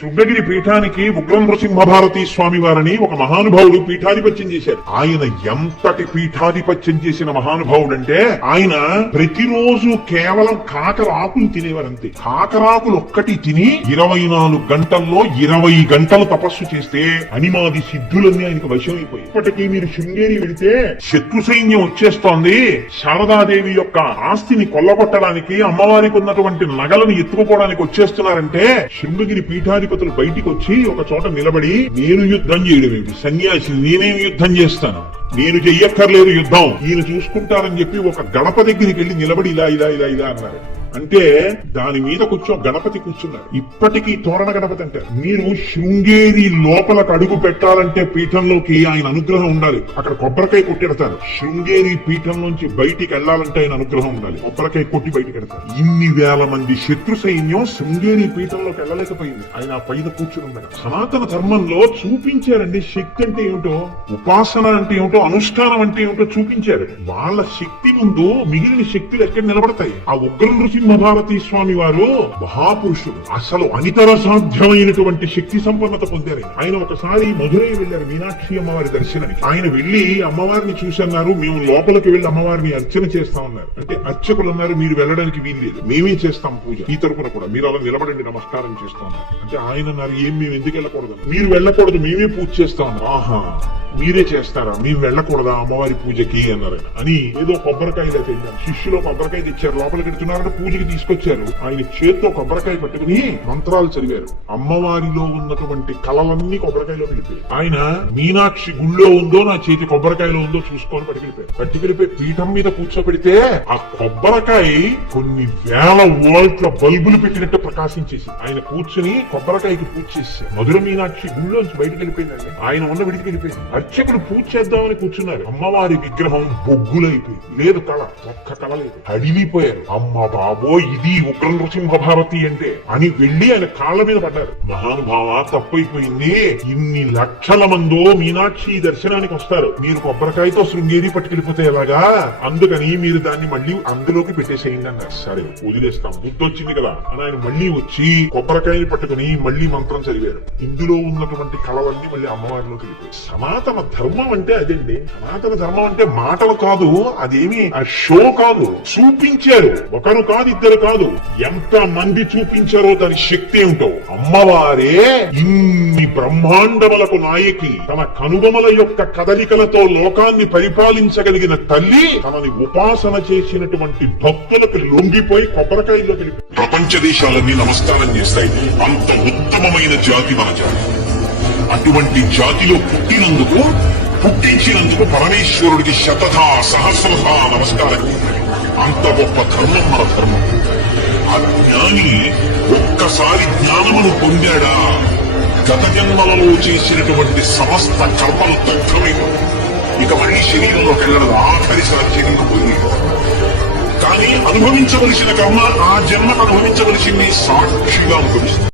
శృంగగిరి పీఠానికి ఉగ్రం నృసింహభారతి స్వామి వారిని ఒక మహానుభావుడు పీఠాధిపత్యం చేశారు ఆయన ఎంతటి పీఠాధిపత్యం చేసిన మహానుభావుడు అంటే ఆయన ప్రతిరోజు కేవలం కాకరాకులు తినేవారంతే. కాకరాకులు ఒక్కటి తిని ఇరవై నాలుగు గంటల్లో ఇరవై గంటలు తపస్సు చేస్తే అనిమాది సిద్ధులన్నీ ఆయనకు వశమైపోయి ఇప్పటికీ మీరు శృంగేరి వెళితే శత్రు సైన్యం వచ్చేస్తోంది. శారదాదేవి యొక్క ఆస్తిని కొల్లగొట్టడానికి అమ్మవారికి ఉన్నటువంటి నగలను ఎత్తుకుపోవడానికి వచ్చేస్తున్నారంటే శృంగగిరి పీఠాధిపతులు బయటికి వచ్చి ఒక చోట నిలబడి నేను యుద్ధం చేయడం ఏమిటి? సన్యాసి నేనేం యుద్ధం చేస్తాను? నేను చెయ్యక్కర్లేదు యుద్ధం. ఈయన చూసుకుంటారని చెప్పి ఒక గణప దగ్గరికి వెళ్ళి నిలబడి ఇలా ఇలా ఇలా ఇలా అన్నారు. అంటే దాని మీద కూర్చో గణపతి కూర్చున్నారు ఇప్పటికీ తోరణ గణపతి అంటారు. మీరు శృంగేరి లోపల అడుగు పెట్టాలంటే పీఠంలోకి ఆయన అనుగ్రహం ఉండాలి. అక్కడ కొబ్బరికాయ కొట్టెడతారు శృంగేరి పీఠం నుంచి బయటికి వెళ్ళాలంటే ఆయన అనుగ్రహం ఉండాలి. కొబ్బరికాయ కొట్టి బయటికి వెడతారు ఇన్ని వేల మంది శత్రు సైన్యం శృంగేరి పీఠంలోకి వెళ్ళలేకపోయింది. ఆయన పైన కూర్చుని ఉండగా సనాతన ధర్మంలో చూపించారండి శక్తి అంటే ఏమిటో ఉపాసన అంటే ఏమిటో అనుష్ఠానం అంటే ఏమిటో చూపించారు. వాళ్ళ శక్తి ముందు మిగిలిన శక్తులు ఎక్కడ నిలబడతాయి? ఆ ఉగ్ర నృసింహభారతి స్వామి వారు మహాపురుషుడు అసలు అనితర సాధ్యమైనటువంటి శక్తి సంపన్నత పొందారు. ఆయన ఒకసారి మధురై వెళ్ళారు మీనాక్షి అమ్మవారి దర్శనానికి. ఆయన వెళ్ళి అమ్మవారిని చూసన్నారు మేము లోపలికి వెళ్ళి అమ్మవారిని అర్చన చేస్తా ఉన్నారు. అంటే అర్చకులు అన్నారు మీరు వెళ్ళడానికి వీలు లేదు. మేమే చేస్తాం పూజ. ఈ తరపున కూడా మీరు అలా నిలబడండి నమస్కారం చేస్తా ఉన్నారు. అంటే ఆయన అన్నారు ఏం మేము ఎందుకు వెళ్ళకూడదు? మీరు వెళ్ళకూడదు మేమే పూజ చేస్తా ఉన్నాం. ఆహా మీరే చేస్తారా? మేము వెళ్ళకూడదా అమ్మవారి పూజకి? అన్నారు అని ఏదో కొబ్బరికాయ అయితే శిష్యులు కొబ్బరికాయ తెచ్చారు లోపలికి పూజ పూజకి తీసుకొచ్చారు. ఆయన చేత్తో కొబ్బరికాయ పట్టుకుని మంత్రాలు చదివారు. అమ్మవారిలో ఉన్నటువంటి కళలన్నీ కొబ్బరికాయలో వెళ్ళిపోయాయి ఆయన మీనాక్షి గుళ్ళో ఉందో నా చేతి కొబ్బరికాయలో ఉందో చూసుకొని పట్టుకెళ్ళిపోయారు. పట్టుకెళ్ళిపోయి పీఠం మీద కూర్చోబెడితే ఆ కొబ్బరికాయ కొన్ని వేల వోల్ట్ల బల్బులు పెట్టినట్టు ప్రకాశించేసి ఆయన కూర్చుని కొబ్బరికాయకి పూజ చేసి మధుర మీనాక్షి గుళ్ళోంచి బయటకు వెళ్ళిపోయిందండి. ఆయన ఉన్న విడికి వెళ్ళిపోయింది. అర్చకులు పూజ చేద్దామని కూర్చున్నారు. అమ్మవారి విగ్రహం బొగ్గులైపోయింది. లేదు కళ ఒక్క కళ లేదు. అడిగిపోయారు అమ్మ బాబు ఇది ఉగ్ర నృసింహభారతి అంటే. అని వెళ్ళి ఆయన కాళ్ళ మీద పడ్డారు. మహానుభావ తప్పైపోయింది. ఇన్ని లక్షల మందో మీనాక్షి దర్శనానికి వస్తారు. మీరు కొబ్బరికాయతో శృంగేరి పట్టుకెళ్ళిపోతే ఎలాగా? అందుకని మీరు దాన్ని మళ్ళీ అందులోకి పెట్టేసేయండి అన్నారు. సరే వదిలేస్తాం. బుద్ధి వచ్చింది కదా. అని ఆయన మళ్ళీ వచ్చి కొబ్బరికాయని పట్టుకుని మళ్ళీ మంత్రం చదివారు. ఇందులో ఉన్నటువంటి కళలన్నీ మళ్ళీ అమ్మవారిలోకి వెళ్ళిపోయి సనాతన ధర్మం అంటే అదండి. సనాతన ధర్మం అంటే మాటలు కాదు అదేమి ఆ షో కాదు. చూపించారు. ఒకరు కాదు ఇద్దరు కాదు. ఎంత మంది చూపించారో తన శక్తి ఏమిటో. అమ్మవారే ఇన్ని బ్రహ్మాండములకు నాయకి. తన కనుగమల యొక్క కదలికలతో లోకాన్ని పరిపాలించగలిగిన తల్లి తనని ఉపాసన చేసినటువంటి భక్తులకు లొంగిపోయి కొబ్బరికాయలో వెళ్ళిపోయి ప్రపంచ దేశాలన్నీ నమస్కారం చేస్తాయి. అంత ఉత్తమమైన జాతి మన జాతి. అటువంటి జాతిలో పుట్టినందుకు పుట్టించినందుకు పరమేశ్వరుడికి శతథా సహస్రథా నమస్కారం. చేయాలి. అంత గొప్ప ధర్మం. మన ధర్మం ఆ జ్ఞాని ఒక్కసారి జ్ఞానమును పొందాడా? గత జన్మలలో చేసినటువంటి సమస్త కర్మలు దగ్ధమైపోయి ఇక మళ్ళీ శరీరంలో వెళ్ళడం ఆఖరిసారి శరీరం పొంది కానీ అనుభవించవలసిన కర్మ ఆ జన్మకు అనుభవించవలసింది సాక్షిగా అనుభవిస్తుంది.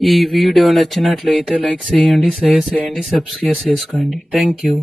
ఈ వీడియో నచ్చినట్లయితే లైక్ చేయండి షేర్ చేయండి సబ్స్క్రైబ్ చేసుకోండి. Thank you